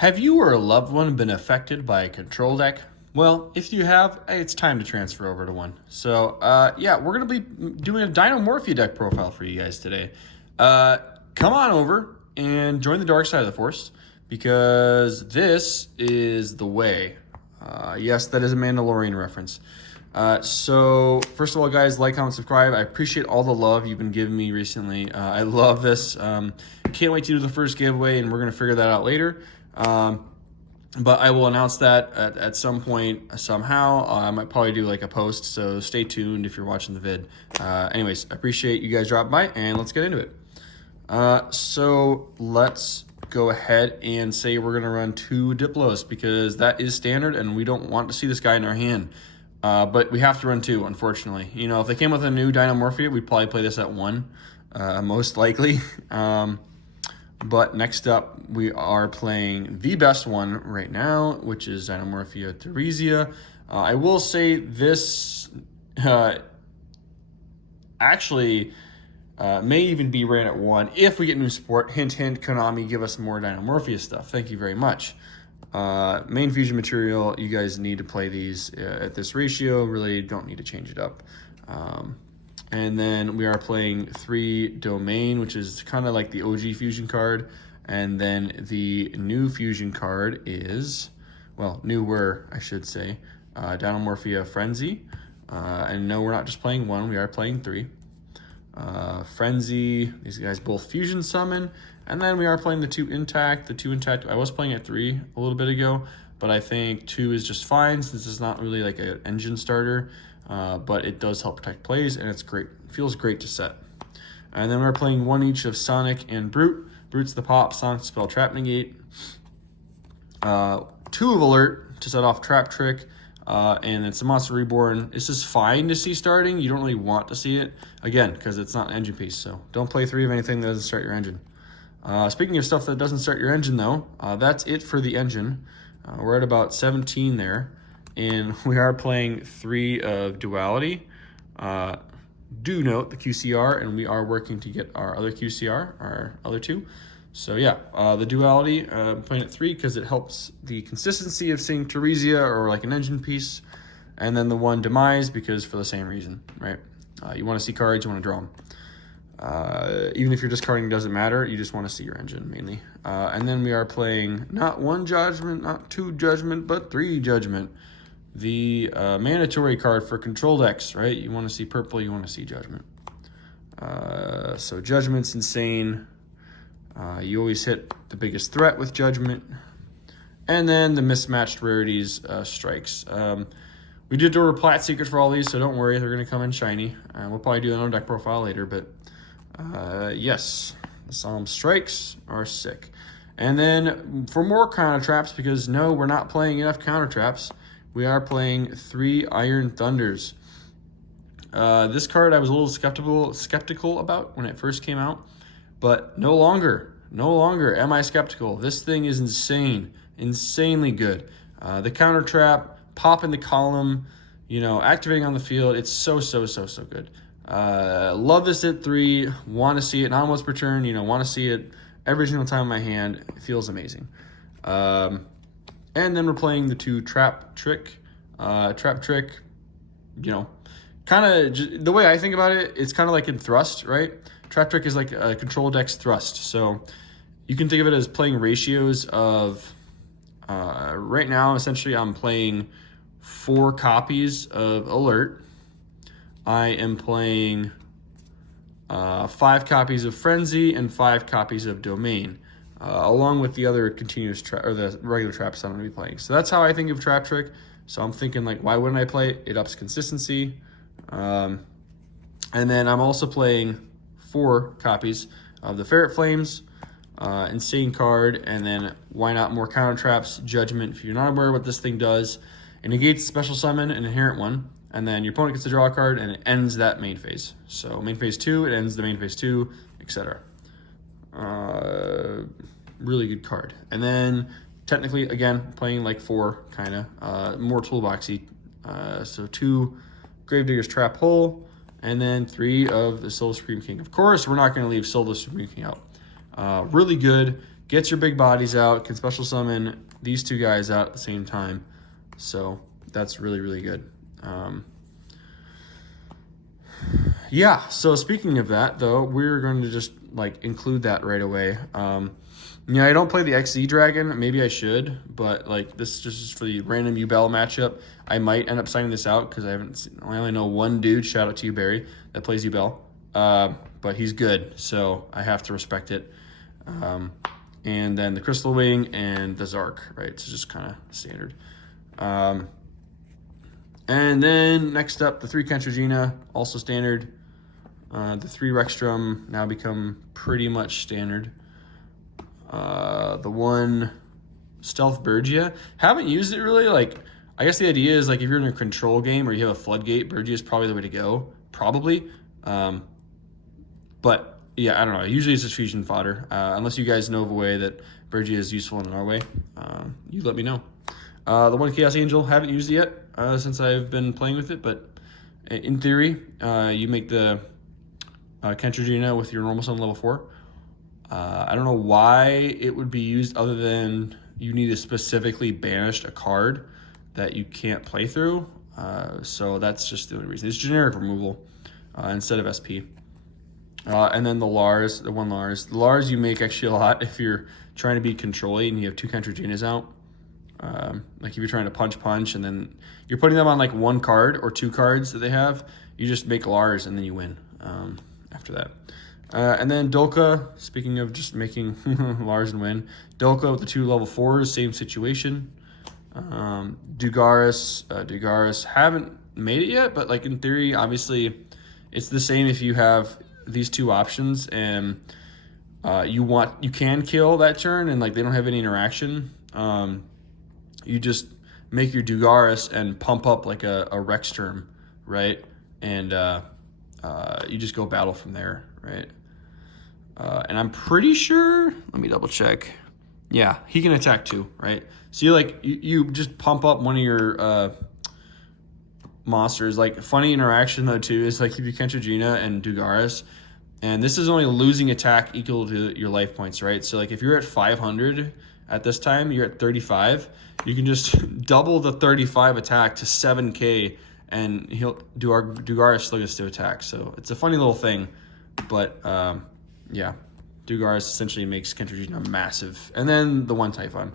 Have you or a loved one been affected by a control deck? Well, if you have, hey, it's time to transfer over to one. So, yeah, we're going to be doing a Dinomorphia deck profile for you guys today. Come on over and join the dark side of the Force, because this is the way. Yes, that is a Mandalorian reference. So, first of all, guys, like, comment, subscribe. I appreciate all the love you've been giving me recently. I love this. Can't wait to do the first giveaway, and we're going to figure that out later. But I will announce that at some point somehow. I might probably do like a post, so stay tuned if you're watching the vid. Anyways, I appreciate you guys dropping by, and let's get into it. So let's go ahead and say we're going to run 2 Diplos, because that is standard, and we don't want to see this guy in our hand. But we have to run 2, unfortunately. You know, if they came with a new Dinomorphia, we'd probably play this at 1, most likely. But next up, we are playing the best one right now, which is Dinomorphia Theresia. I will say this actually may even be ran at 1 if we get new support. Hint, hint, Konami, give us more Dinomorphia stuff. Thank you very much. Main fusion material, you guys need to play these at this ratio. Really don't need to change it up. And then we are playing 3 Domain, which is kind of like the OG fusion card. And then the new fusion card is, well, newer, I should say, Dinomorphia Frenzy. And no, we're not just playing 1, we are playing 3. Frenzy, these guys both fusion summon. And then we are playing the 2 intact. The 2 intact, I was playing at 3 a little bit ago, but I think 2 is just fine since it's not really like an engine starter. But it does help protect plays, and it's great. It feels great to set. And then we're playing 1 each of Sonic and Brute. Brute's the pop, Sonic's spell trap negate. 2 of Alert to set off Trap Trick. And it's a Monster Reborn. This is fine to see starting. You don't really want to see it, again, because it's not an engine piece. So don't play 3 of anything that doesn't start your engine. Speaking of stuff that doesn't start your engine, though, that's it for the engine. We're at about 17 there. And we are playing 3 of Duality. Do note the QCR, and we are working to get our other QCR, our other 2. So yeah, the Duality, I'm playing at 3 because it helps the consistency of seeing Theresia or like an engine piece. And then the 1 Demise, because for the same reason, right? You want to see cards, you want to draw them. Even if you're discarding, it doesn't matter. You just want to see your engine, mainly. And then we are playing not 1 Judgment, not 2 Judgment, but 3 Judgment. The mandatory card for control decks, right? You want to see purple, you want to see Judgment. So Judgment's insane. You always hit the biggest threat with Judgment. And then the mismatched rarities strikes. We did do a Plat Secret for all these, so don't worry, they're going to come in shiny. We'll probably do another deck profile later, but yes, the Solemn Strikes are sick. And then for more counter traps, because no, we're not playing enough counter traps, we are playing 3 Iron Thunders. This card I was a little skeptical about when it first came out, but no longer am I skeptical. This thing is insane, insanely good. The counter trap, pop in the column, you know, activating on the field. It's so good. Love this at 3. Want to see it not once per turn. You know, want to see it every single time in my hand. It feels amazing. And then we're playing the 2 Trap Trick. Trap Trick, you know, kind of the way I think about it, it's kind of like in Thrust, right? Trap Trick is like a control deck's Thrust. So you can think of it as playing ratios of, right now, essentially I'm playing 4 copies of Alert. I am playing 5 copies of Frenzy and 5 copies of Domain. Along with the other continuous or the regular traps I'm going to be playing. So that's how I think of Trap Trick. So I'm thinking, like, why wouldn't I play it? It ups consistency. And then I'm also playing 4 copies of the Ferret Flames, insane card, and then why not more counter traps? Judgment, if you're not aware what this thing does, it negates special summon, an inherent one, and then your opponent gets to draw a card, and it ends that main phase. So main phase 2, it ends the main phase 2, etc. Really good card. And then technically, again, playing like 4 kind of more toolboxy. So 2 Gravedigger's Trap Hole, and then 3 of the Soul Supreme King. Of course, we're not going to leave Soul Supreme King out. Really good, gets your big bodies out, can special summon these two guys out at the same time. So that's really, really good. Yeah, so speaking of that, though, we're going to just, like, include that right away. Yeah, I don't play the XZ Dragon. Maybe I should, but, like, this just is for the random Yubel matchup. I might end up signing this out because I only know one dude, shout out to you, Barry, that plays Yubel. But he's good, so I have to respect it. And then the Crystal Wing and the Zark, right? So just kind of standard. And then next up, the 3 Kentragina, also standard. The 3 Rexstrom now become pretty much standard. The 1 Stealth Bergia, haven't used it really. Like, I guess the idea is, like, if you're in a control game or you have a floodgate, Bergia is probably the way to go, probably. But yeah, I don't know. Usually it's just fusion fodder. Unless you guys know of a way that Bergia is useful in our way, you let me know. The 1 Chaos Angel, haven't used it yet since I've been playing with it, but in theory, you make the Kentragina with your normal summon level 4. I don't know why it would be used other than you need to specifically banish a card that you can't play through. So that's just the only reason. It's generic removal instead of SP. And then the Lars, the 1 Lars. The Lars you make actually a lot if you're trying to be control-y and you have 2 Kentraginas out. Like if you're trying to punch and then you're putting them on like 1 card or 2 cards that they have, you just make Lars and then you win after that. And then Dolka, speaking of just making Lars and win, Dolka with the 2 level 4s, same situation. Dugaris, haven't made it yet, but like in theory, obviously it's the same if you have these 2 options and you can kill that turn and like they don't have any interaction. You just make your Dugaris and pump up like a Rexterm, right? And you just go battle from there, right? And I'm pretty sure, let me double check. Yeah, he can attack too, right? So you just pump up one of your monsters. Like, funny interaction though too is like if you Kentragina and Dugaris, and this is only losing attack equal to your life points, right? So like if you're at 500 at this time, you're at 35, you can just double the 35 attack to 7k and Dugaris still gets to attack. So it's a funny little thing, but yeah, Dugaris essentially makes Kentragina massive. And then the 1 Typhon.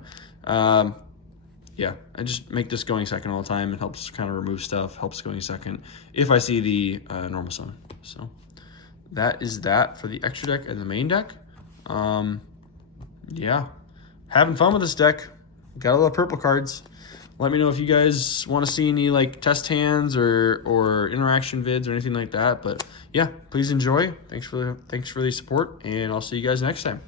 Yeah, I just make this going second all the time. It helps kind of remove stuff, helps going second if I see the normal summon. So that is that for the extra deck and the main deck. Yeah, having fun with this deck. Got a lot of purple cards. Let me know if you guys want to see any like test hands or interaction vids or anything like that. But yeah, please enjoy. Thanks for the support, and I'll see you guys next time.